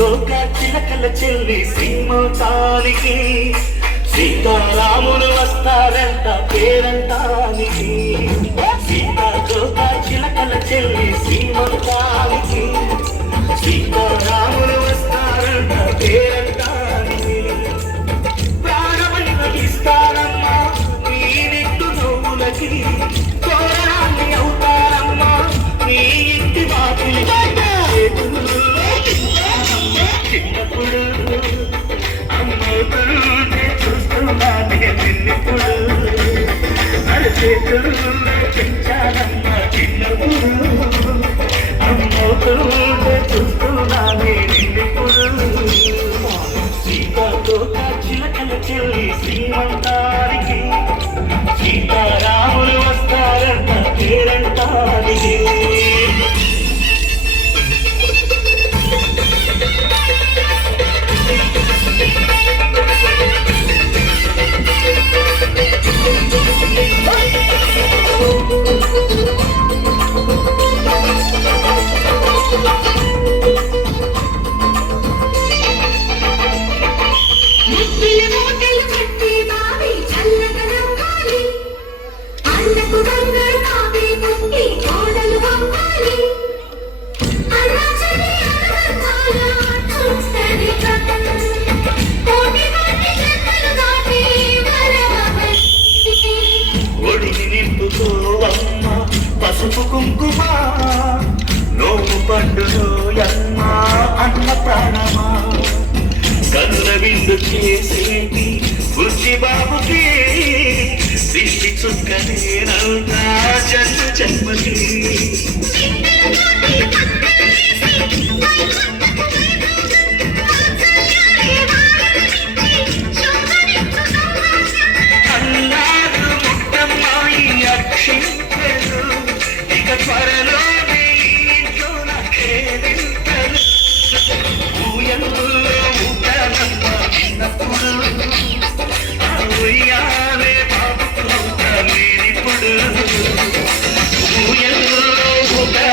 సీతాకోక చిలకల చెల్లి సింహానికి సీతారాములు వస్తారంట పేరంటానికి. సీతాకోక చిలకల చెల్లి సింహానికి సీతారాములు వస్తారంట పేరంటానికి. ప్రాణమైన ఇస్తారమ్మా నీ నెట్టు నవ్వులకి చిన్నప్పుడు అమ్మవుతుంటే చూస్తున్నానే పసుపు కుంకుమ నోము పండులోయమ్మ అన్న ప్రాణమా. కన్న విందు చేసేటి బుద్ధి బాబుకి దిష్టి చుక్కనేనంతా జన్మ జన్మకి.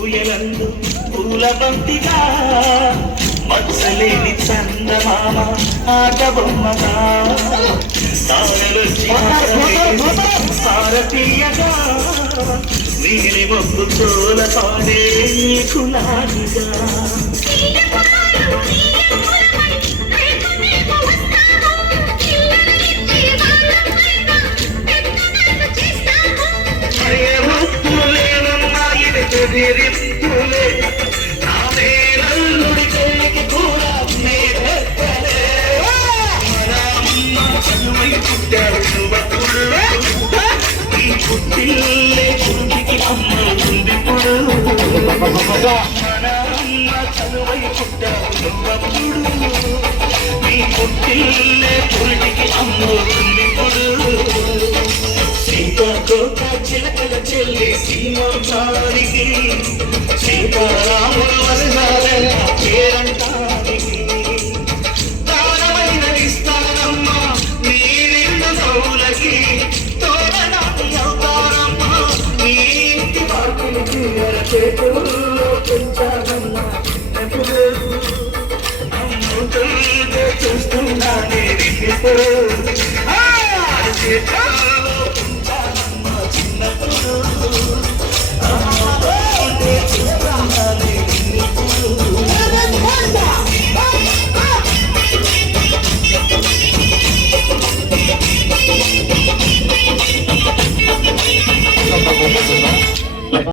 ఊయలందు పూల బంతిగా మత్సలేని చందమామ ఆట బొమ్మగా. సారలొచ్చి సారతీయగా. నీలి మొక్కు తోల పాడే కులాడిగా పుట్టిల్లే చుంటికి అమ్మ ఉందిప్పుడు చిలకల చెల్లి సీమంతానికి సీతారాముల వరదాల పేరంటానికి దానమైన ఇస్తానమ్మా నీ నిండు నవ్వులకి తోరణాలు నీ ఇంటి చిన్నప్పుడు